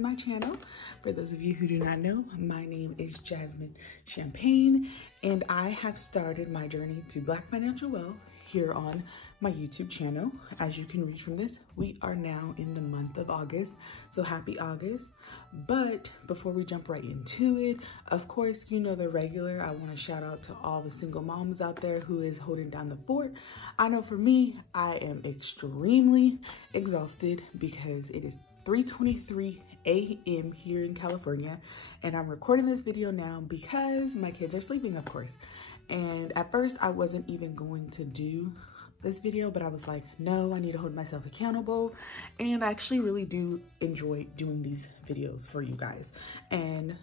to my channel. For those of you who do not know, my name is Jasmine Champagne, and I have started my journey to Black financial wealth here on my YouTube channel. As you can read from this, we are now in the month of August, so happy August. But before we jump right into it, of course, you know the regular. I want to shout out to all the single moms out there who is holding down the fort. I know for me, I am extremely exhausted because it is 3:23 a.m. here in California, and I'm recording this video now because my kids are sleeping, of course. And at first I wasn't even going to do this video, but I was like, no, I need to hold myself accountable. And I actually really do enjoy doing these videos for you guys. And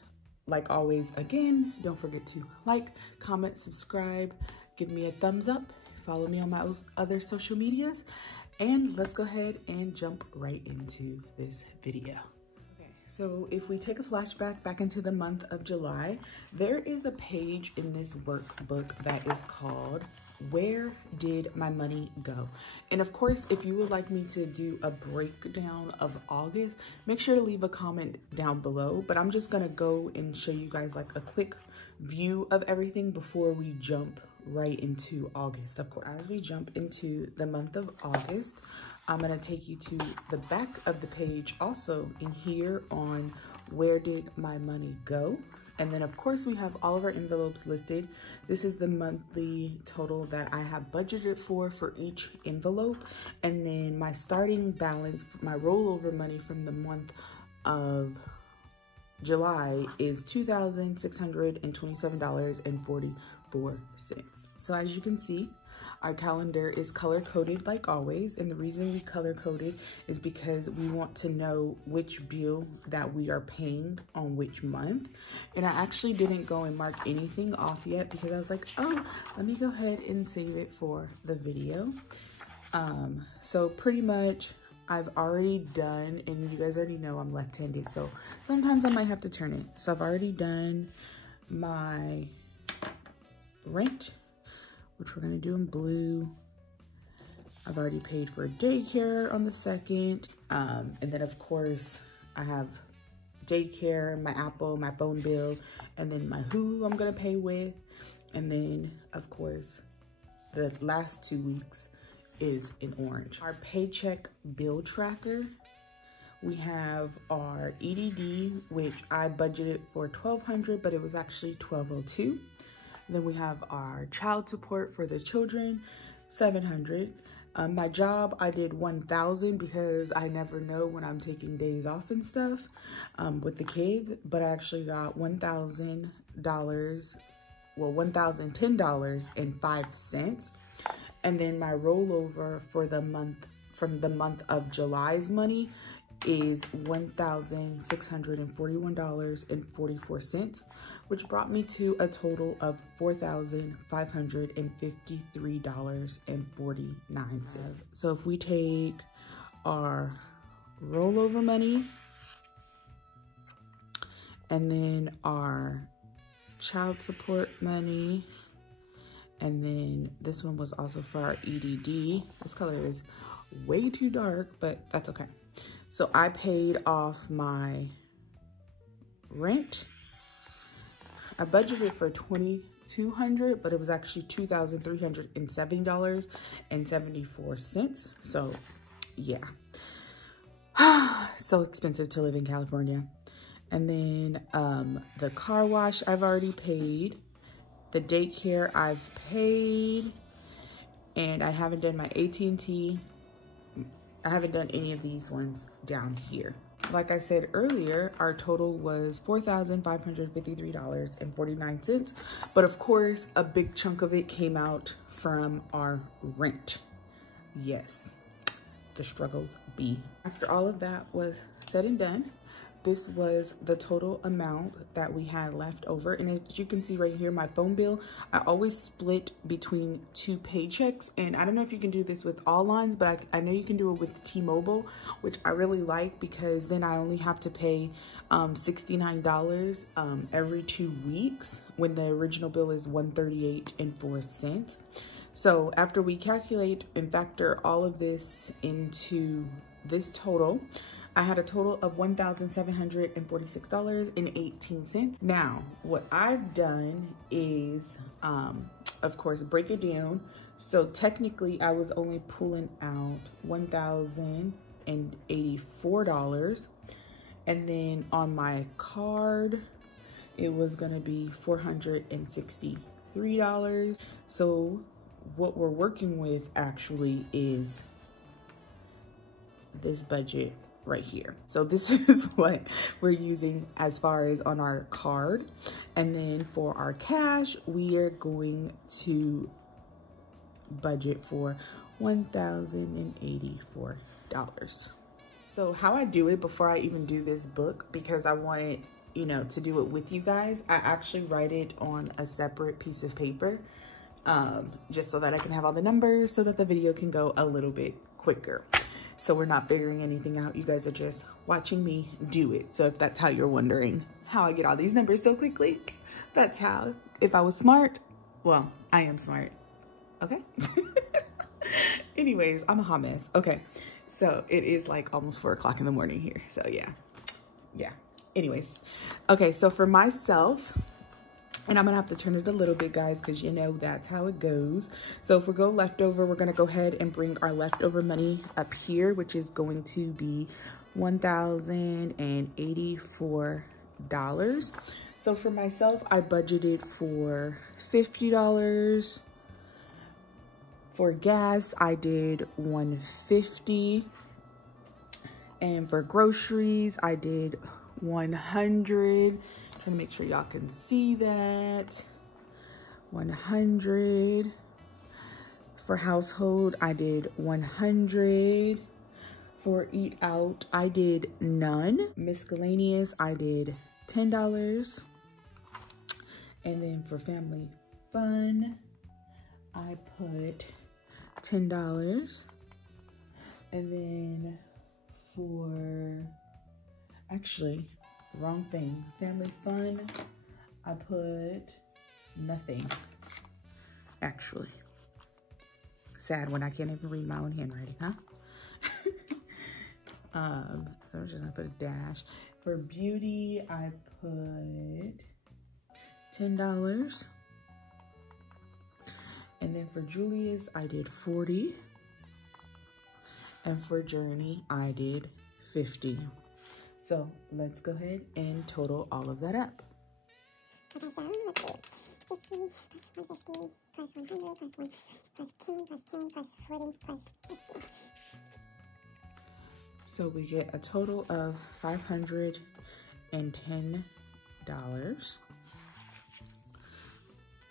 like always, again, don't forget to like, comment, subscribe, give me a thumbs up, follow me on my other social medias, and let's go ahead and jump right into this video. So if we take a flashback back into the month of July, there is a page in this workbook that is called Where Did My Money Go? And of course, if you would like me to do a breakdown of August, make sure to leave a comment down below. But I'm just gonna go and show you guys like a quick view of everything before we jump right into August. Of course, as we jump into the month of August, I'm gonna take you to the back of the page also in here on Where Did My Money Go? And then of course we have all of our envelopes listed. This is the monthly total that I have budgeted for each envelope. And then my starting balance, my rollover money from the month of July is $2,627.44. So as you can see, our calendar is color-coded like always, and the reason we color-coded is because we want to know which bill that we are paying on which month. And I actually didn't go and mark anything off yet because I was like, oh, let me go ahead and save it for the video. So pretty much I've already done, and you guys already know I'm left-handed, so sometimes I might have to turn it. So I've already done my rent, which we're gonna do in blue. I've already paid for daycare on the 2nd. And then of course I have daycare, my Apple, my phone bill, and then my Hulu I'm gonna pay with. And then of course, the last 2 weeks is in orange. Our paycheck bill tracker, we have our EDD, which I budgeted for $1,200, but it was actually $1,202. Then we have our child support for the children, $700. My job, I did $1,000 because I never know when I'm taking days off and stuff with the kids, but I actually got $1,000, well, $1,010.05. And then my rollover for the month, from the month of July's money, is $1,641.44, which brought me to a total of $4,553.49. So if we take our rollover money and then our child support money, and then this one was also for our EDD. This color is way too dark, but that's okay. So I paid off my rent. I budgeted for $2,200, but it was actually $2,370.74. So yeah, so expensive to live in California. And then the car wash I've already paid. The daycare I've paid, and I haven't done my AT&T. I haven't done any of these ones down here. Like I said earlier, our total was $4,553.49. But of course, a big chunk of it came out from our rent. Yes, the struggles be. After all of that was said and done, this was the total amount that we had left over. And as you can see right here, my phone bill, I always split between 2 paychecks. And I don't know if you can do this with all lines, but I know you can do it with T-Mobile, which I really like because then I only have to pay $69 every 2 weeks when the original bill is $138.04. So after we calculate and factor all of this into this total, I had a total of $1,746.18. Now, what I've done is, of course, break it down. So technically, I was only pulling out $1,084. And then on my card, it was gonna be $463. So what we're working with actually is this budget right here. So this is what we're using as far as on our card. And then for our cash, we are going to budget for $1,084. So how I do it before I even do this book, because I wanted, you know, to do it with you guys, I actually write it on a separate piece of paper, just so that I can have all the numbers so that the video can go a little bit quicker. So we're not figuring anything out. You guys are just watching me do it. So if that's how you're wondering how I get all these numbers so quickly, that's how. If I was smart, well, I am smart. Okay. Anyways, I'm a hot mess. Okay. So it is like almost 4 o'clock in the morning here. So yeah. Anyways. Okay. So for myself, and I'm gonna have to turn it a little bit, guys, because you know that's how it goes. So if we go leftover, we're gonna go ahead and bring our leftover money up here, which is going to be $1,084. So for myself, I budgeted for $50. For gas, I did $150. And for groceries, I did $100. Trying to make sure y'all can see that. $100. For household, I did $100. For eat out, I did none. Miscellaneous, I did $10. And then for family fun, I put $10. And then for, actually, wrong thing. Family fun, I put nothing. Actually. Sad when I can't even read my own handwriting, huh? So I'm just gonna put a dash. For beauty, I put $10. And then for Julius, I did $40. And for Journey, I did $50. So let's go ahead and total all of that up. Okay, so let's see. 50 plus 150 plus 100 plus 1 plus 10 plus 10 plus 40 plus 50. So we get a total of $510.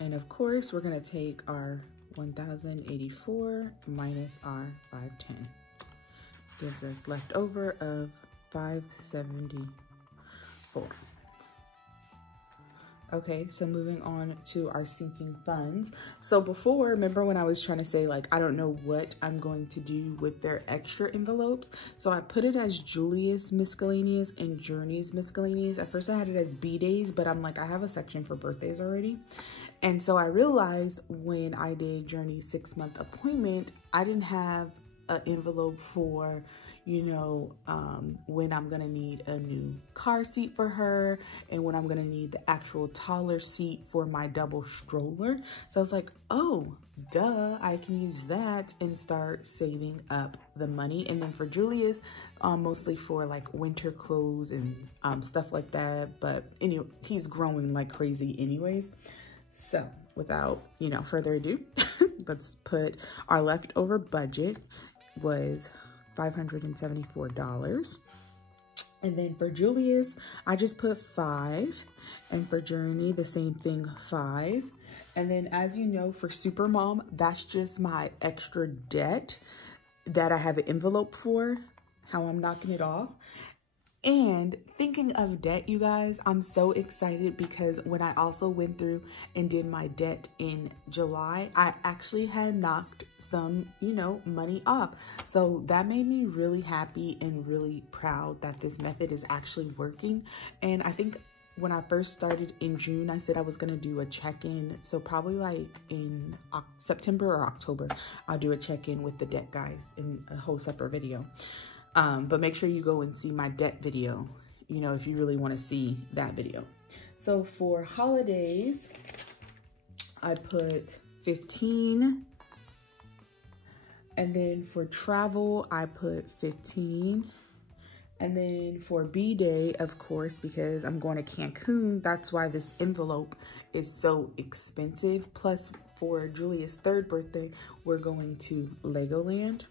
And of course, we're gonna take our 1,084 minus our 510. Gives us leftover of 574. Okay, so moving on to our sinking funds. So before, remember when I was trying to say, like, I don't know what I'm going to do with their extra envelopes. So I put it as Julius miscellaneous and Journey's miscellaneous. At first I had it as B-days, but I'm like, I have a section for birthdays already. And so I realized when I did Journey's 6-month appointment, I didn't have an envelope for, you know, when I'm gonna need a new car seat for her and when I'm gonna need the actual taller seat for my double stroller. So I was like, oh, duh, I can use that and start saving up the money. And then for Julius, mostly for like winter clothes and stuff like that. But anyway, he's growing like crazy anyways. So without, you know, further ado, let's put our leftover budget was $574. And then for Julius, I just put 5. And for Journey, the same thing, 5. And then as you know, for Supermom, that's just my extra debt that I have an envelope for, how I'm knocking it off. And thinking of debt, you guys, I'm so excited because when I also went through and did my debt in July, I actually had knocked some, you know, money off. So that made me really happy and really proud that this method is actually working. And I think when I first started in June, I said I was gonna do a check-in. So probably like in September or October, I'll do a check-in with the debt guys in a whole separate video. But make sure you go and see my debt video, you know, if you really want to see that video. So for holidays, I put 15. And then for travel, I put 15. And then for B-Day, of course, because I'm going to Cancun, that's why this envelope is so expensive. Plus, for Julius' 3rd birthday, we're going to Legoland.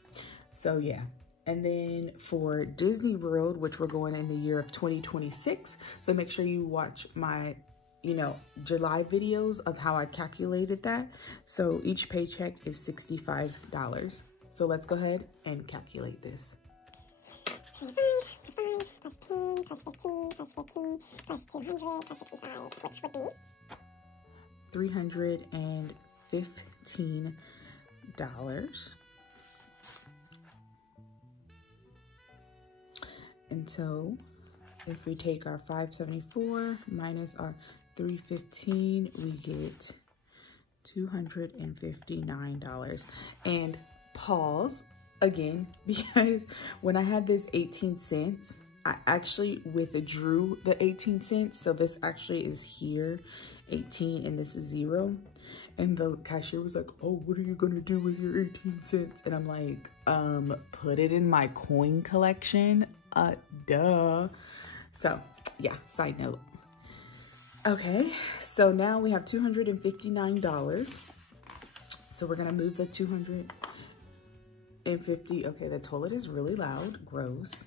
So, yeah. And then for Disney World, which we're going in the year of 2026. So, make sure you watch my, you know, July videos of how I calculated that. So, each paycheck is $65. So, let's go ahead and calculate this. 25 plus 5 plus 10 plus 15 plus 15 plus 200 plus 65, which would be $315. And so if we take our 574 minus our 315, we get $259. And pause again, because when I had this 18 cents, I actually withdrew the 18 cents. So this actually is here, 18, and this is 0. And the cashier was like, oh, what are you gonna do with your 18 cents? And I'm like, put it in my coin collection, duh. So yeah, side note. Okay, so now we have $259. So we're gonna move the 250, okay, the toilet is really loud, gross.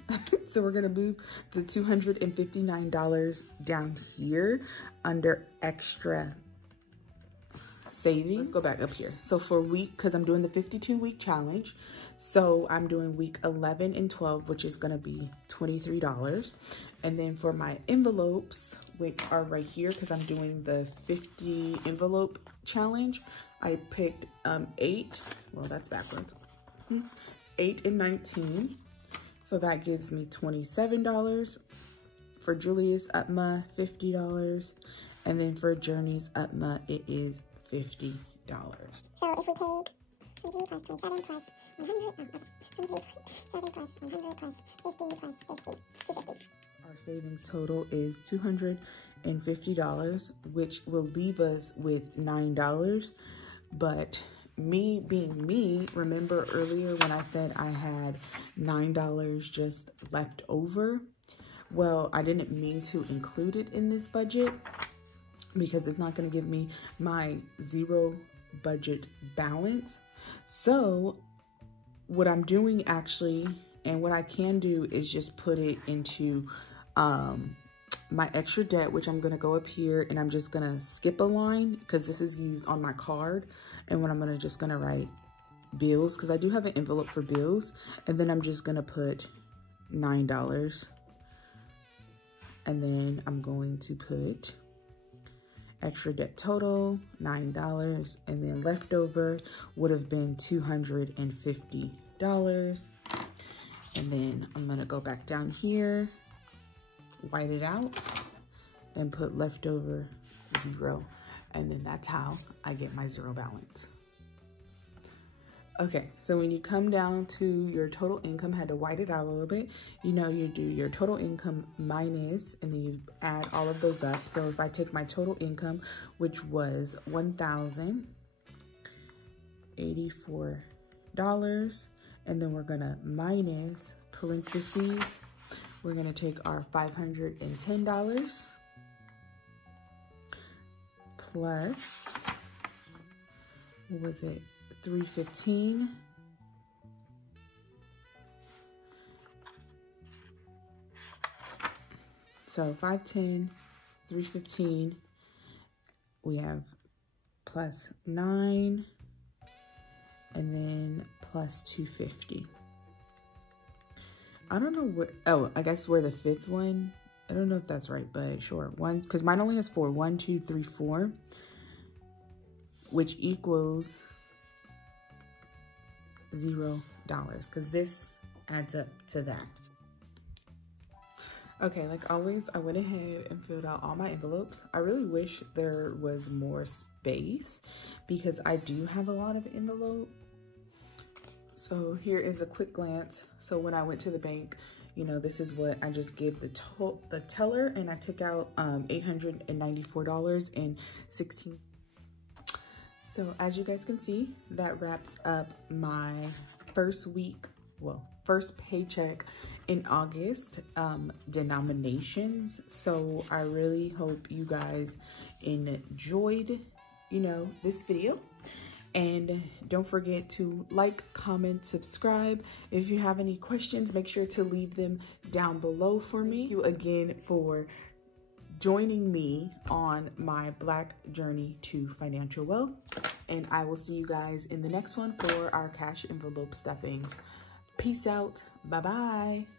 So we're gonna move the $259 down here under extra savings. Let's go back up here. So for week, because I'm doing the 52-week challenge, so I'm doing week 11 and 12, which is gonna be $23. And then for my envelopes, which are right here, because I'm doing the 50 envelope challenge, I picked 8, well, that's backwards. 8 and 19, so that gives me $27. For Julius Utma, $50, and then for Journey's Utma, it is $50. So if we take 23 plus 27 plus 100, 23 7 plus 100 plus 50 plus 50, 250. Our savings total is $250, which will leave us with $9, but me being me, remember earlier when I said I had $9 just left over? Well, I didn't mean to include it in this budget because it's not going to give me my 0 budget balance. So what I'm doing actually, and what I can do, is just put it into my extra debt, which I'm going to go up here and I'm just going to skip a line because this is used on my card. And what I'm just going to write bills, because I do have an envelope for bills. And then I'm just going to put $9. And then I'm going to put extra debt total, $9. And then leftover would have been $250. And then I'm going to go back down here, white it out, and put leftover 0. And then that's how I get my 0 balance. Okay, so when you come down to your total income, had to white it out a little bit. You know, you do your total income minus, and then you add all of those up. So if I take my total income, which was $1,084, and then we're gonna minus parentheses, we're gonna take our $510 plus, what was it, 315, so 510, 315, we have plus 9, and then plus 250. I don't know where, oh, I guess we're the 5th one. I don't know if that's right, but sure. 1, because mine only has 4. 1, 2, 3, 4, which equals $0, because this adds up to that. Okay, like always, I went ahead and filled out all my envelopes. I really wish there was more space because I do have a lot of envelopes. So here is a quick glance. So when I went to the bank, you know, this is what I just gave the teller, and I took out $894.16. So as you guys can see, that wraps up my first paycheck in August denominations. So I really hope you guys enjoyed, you know, this video. And don't forget to like, comment, subscribe. If you have any questions, make sure to leave them down below for me. Thank you again for joining me on my Black journey to financial wealth. And I will see you guys in the next one for our cash envelope stuffings. Peace out. Bye-bye.